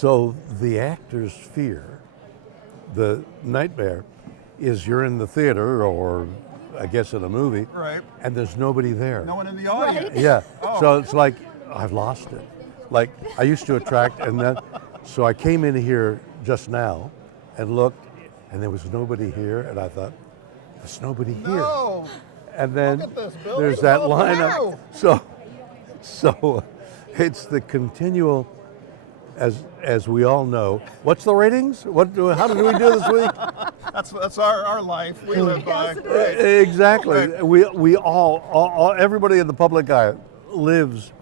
So the actor's fear, the nightmare, is you're in the theater or I guess in a movie, Right. and there's nobody there. No one in the audience. Yeah. Oh. So it's like I've lost it. Like I used to attract, and then so I came in here just now and looked, and there was nobody here, and I thought, there's nobody here. No. And then Look at this, Bill. there's It's that all lineup. So it's the continual, as we all know. What's the ratings? How did we do this week? That's our life. We live by. Yes, it Right. Exactly. Okay. We all everybody in the public eye lives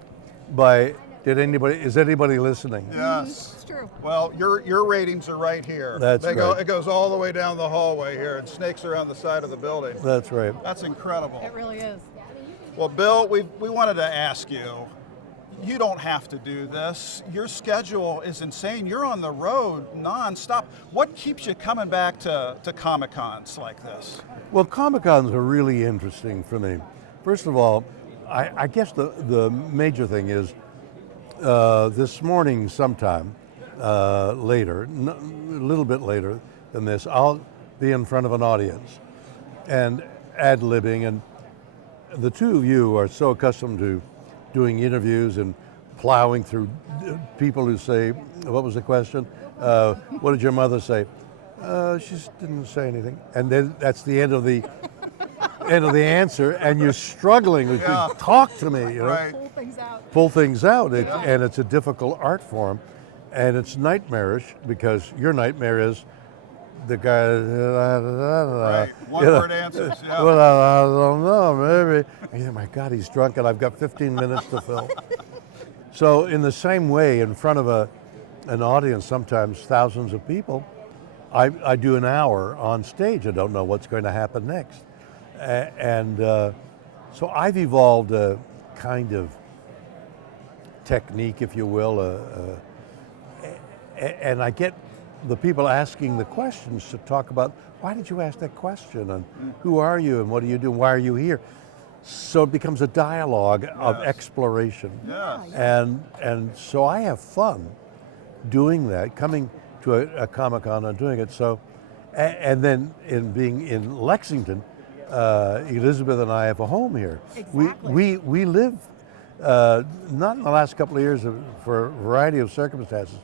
by. Is anybody listening? Yes. It's true. Well, your ratings are right here. That's right. It goes all the way down the hallway here and snakes around the side of the building. That's right. That's incredible. It really is. Well, Bill, we wanted to ask you, you don't have to do this. Your schedule is insane. You're on the road nonstop. What keeps you coming back to Comic Cons like this? Well, Comic Cons are really interesting for me. First of all, I guess the major thing is this morning sometime later, a little bit later than this, I'll be in front of an audience and ad-libbing, and the two of you are so accustomed to doing interviews and plowing through people who say, what was the question? What did your mother say? She just didn't say anything. And then that's the end of the answer, and you're struggling with talk to me, you know. Right. Pull things out. Pull things out, and it's a difficult art form, and it's nightmarish because your nightmare is the guy. Right. One-word answers. Yeah. Well, I don't know, maybe. And you think, my God, he's drunk, and I've got 15 minutes to fill. So, in the same way, in front of an audience, sometimes thousands of people, I do an hour on stage. I don't know what's going to happen next, and so I've evolved a kind of technique, if you will, and I get the people asking the questions to talk about, why did you ask that question, and who are you, and what do you do, why are you here? So it becomes a dialogue of exploration. Yes. And so I have fun doing that, coming to a Comic Con and doing it. So, and then in being in Lexington, Elizabeth and I have a home here. Exactly. We live, not in the last couple of years for a variety of circumstances,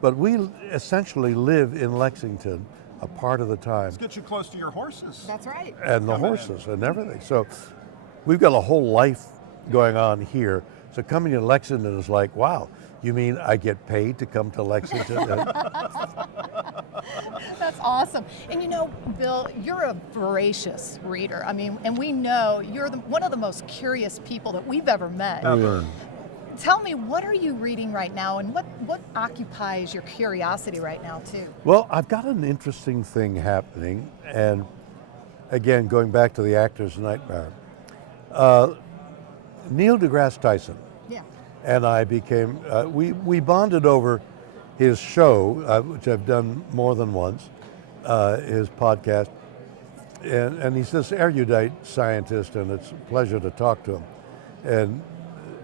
but we essentially live in Lexington a part of the time. Let's get you close to your horses. That's right. And the Coming in. horses and everything. So we've got a whole life going on here. So coming to Lexington is like, wow, you mean I get paid to come to Lexington? That's awesome. And you know, Bill, you're a voracious reader. I mean, and we know you're one of the most curious people that we've ever met. Yeah. Tell me, what are you reading right now, and what occupies your curiosity right now, too? Well, I've got an interesting thing happening, and again, going back to the actor's nightmare. Neil deGrasse Tyson Yeah. and I became, we bonded over his show, which I've done more than once, his podcast. And he's this erudite scientist, and it's a pleasure to talk to him.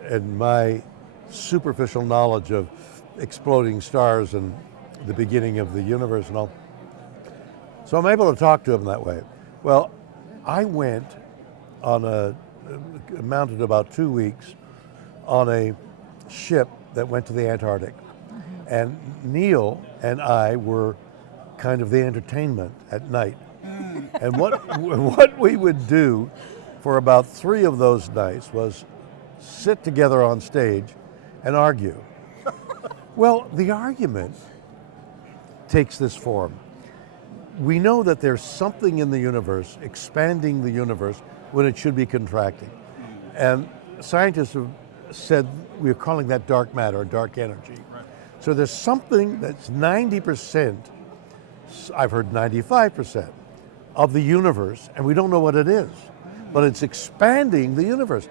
And my superficial knowledge of exploding stars and the beginning of the universe and all. So I'm able to talk to him that way. Well, I went on amounted about 2 weeks on a ship that went to the Antarctic. And Neil and I were kind of the entertainment at night. And what we would do for about 3 of those nights was sit together on stage and argue. Well, the argument takes this form. We know that there's something in the universe expanding the universe when it should be contracting. And scientists have said we're calling that dark matter or dark energy. Right. So there's something that's 90%, I've heard 95% of the universe, and we don't know what it is, but it's expanding the universe.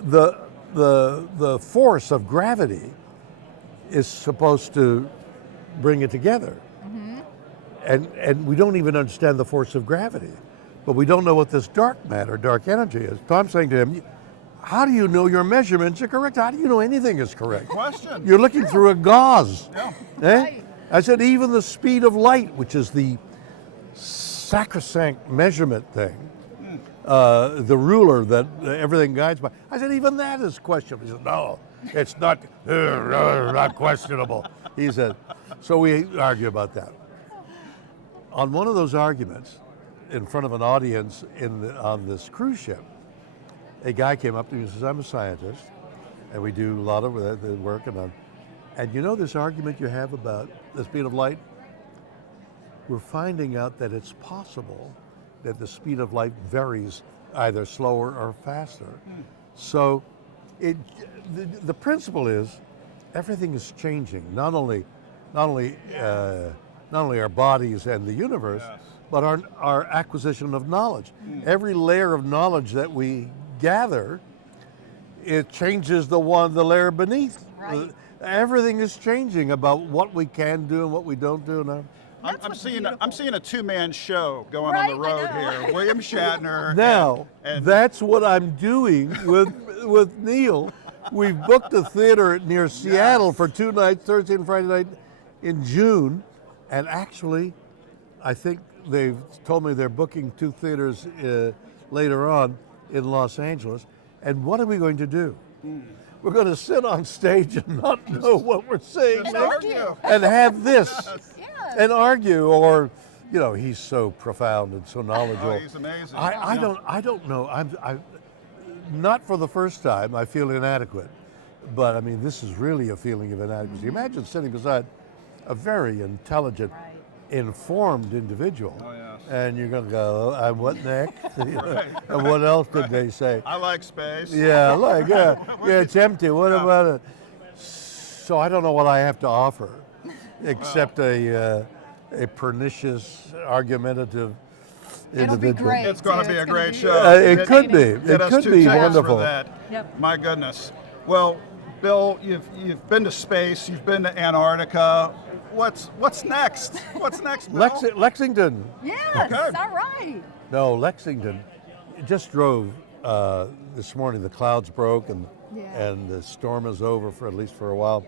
The force of gravity is supposed to bring it together. And we don't even understand the force of gravity, but we don't know what this dark matter, dark energy is. So I'm saying to him, how do you know your measurements are correct? How do you know anything is correct? Question. You're looking through a gauze. Yeah. Eh? Right. I said, even the speed of light, which is the sacrosanct measurement thing, the ruler that everything guides by. I said, even that is questionable. He said, no, it's not questionable. He said, so we argue about that. On one of those arguments, in front of an audience on this cruise ship, a guy came up to me and says, I'm a scientist, and we do a lot of the work. And you know this argument you have about the speed of light? We're finding out that it's possible that the speed of light varies either slower or faster. So the principle is everything is changing, not only our bodies and the universe, Yes. but our acquisition of knowledge. Every layer of knowledge that we gather, it changes the layer beneath. Right. Everything is changing about what we can do and what we don't do now. That's I'm what's seeing beautiful. a two-man show going Right, on the I road know. here. William Shatner. Now, and that's what I'm doing with Neil. We've booked a theater near Seattle for 2 nights, Thursday and Friday night in June. And actually, I think they've told me they're booking 2 theaters later on in Los Angeles. And what are we going to do? We're going to sit on stage and not know what we're saying Just next, argue. and have this Yes. and argue, or he's so profound and so knowledgeable. Oh, he's amazing. I Yeah. don't know. I'm not for the first time. I feel inadequate, but I mean this is really a feeling of inadequacy. Imagine sitting beside a very intelligent, Right. informed individual, Oh, yes. and you're going to go, "And what next?" And what else did they say? I like space. Yeah, it's empty. What about it? So I don't know what I have to offer, except a pernicious, argumentative It'll be individual. great. It's going to too. be a It's gonna great be- show. It could be. Get It us could 2 be tickets wonderful. For that. Yep. My goodness. Well, Bill, you've been to space. You've been to Antarctica. What's next? What's next, Bill? Lexington. Yes, Okay. all right. No, Lexington. Just drove this morning. The clouds broke and Yeah. and the storm is over for at least for a while,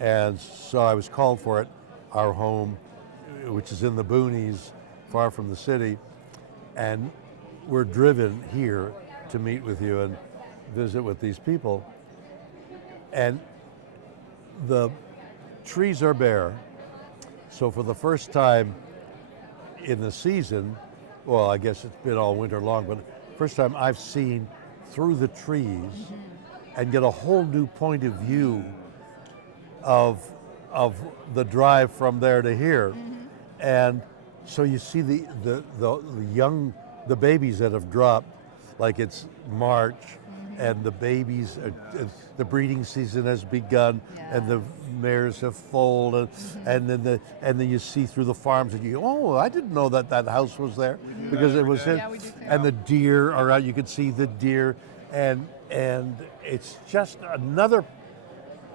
and so I was called for it. Our home, which is in the boonies, far from the city, and we're driven here to meet with you and visit with these people. And the trees are bare, so for the first time in the season, well, I guess it's been all winter long, but first time I've seen through the trees and get a whole new point of view of the drive from there to here. And so you see the babies that have dropped, like it's March, and the babies, the breeding season has begun, and the mares have foaled, and then you see through the farms, and you go, oh, I didn't know that house was there, because it was Yeah, we do too. and the deer are out. You could see the deer, and it's just another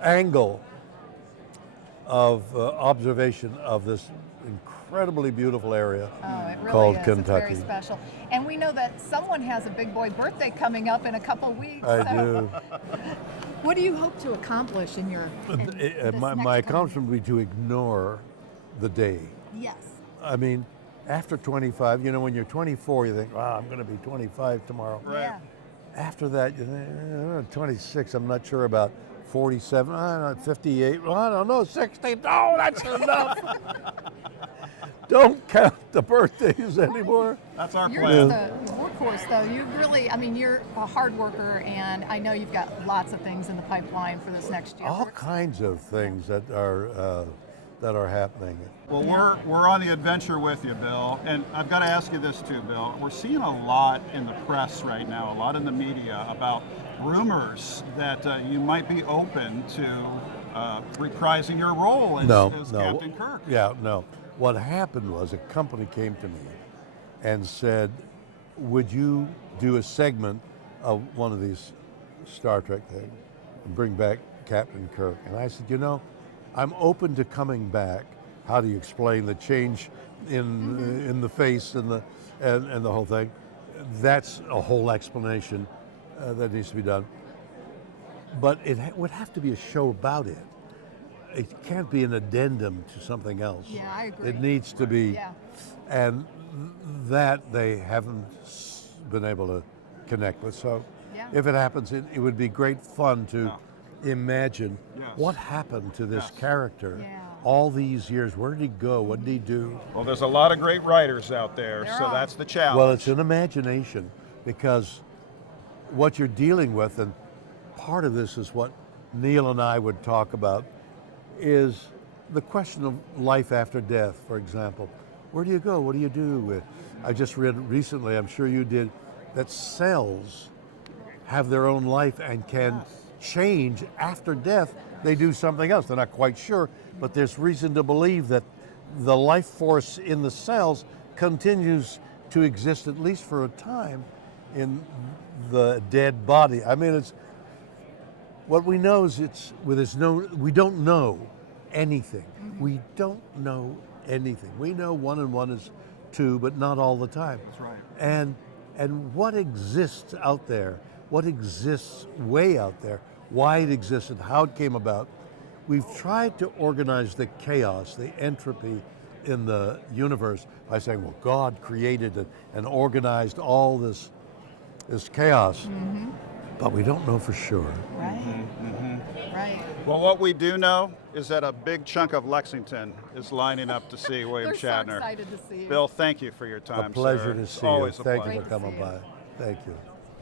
angle of observation of this incredibly beautiful area Oh, it really called is. Kentucky. It's very special. And we know that someone has a big boy birthday coming up in a couple of weeks. I so do. What do you hope to accomplish in your this My next accomplishment would be to ignore the day. time? Yes. I mean, after 25, when you're 24, you think, wow, I'm going to be 25 tomorrow. Right. Yeah. After that, you think, 26, I'm not sure about 47, I don't know, 58, well, I don't know, 60, no, that's enough. Don't count the birthdays anymore. That's our You're plan. the workhorse, though. You really, you're a hard worker, and I know you've got lots of things in the pipeline for this next year. All kinds of things that are happening. Well, we're on the adventure with you, Bill, and I've got to ask you this too, Bill. We're seeing a lot in the press right now, a lot in the media about rumors that you might be open to reprising your role as Captain Kirk. Yeah, no. What happened was a company came to me and said, would you do a segment of one of these Star Trek things and bring back Captain Kirk? And I said, I'm open to coming back. How do you explain the change in the face and the whole thing? That's a whole explanation that needs to be done. but it would have to be a show about it. It can't be an addendum to something else. Yeah, I agree. It needs to be, Yeah. and that they haven't been able to connect with. So Yeah. if it happens, it would be great fun to imagine Yes. what happened to this character Yeah. all these years. Where did he go? What did he do? Well, there's a lot of great writers out there, There so are. that's the challenge. Well, it's an imagination, because what you're dealing with, and part of this is what Neil and I would talk about, is the question of life after death, for example. Where do you go? What do you do? I just read recently, I'm sure you did, that cells have their own life and can change after death. They do something else. They're not quite sure, but there's reason to believe that the life force in the cells continues to exist, at least for a time, in the dead body. I mean, it's what we know is we don't know anything. We don't know anything. We know 1 and 1 is 2, but not all the time. That's right. And what exists out there, what exists way out there, why it existed, how it came about. We've tried to organize the chaos, the entropy in the universe by saying, well, God created it and organized all this chaos, but we don't know for sure. Right. Right. Well, what we do know is that a big chunk of Lexington is lining up to see William They're so Shatner. excited to see you. Bill, thank you for your time, A pleasure sir. to It's see you. always a Thank pleasure. you for coming by. Thank you.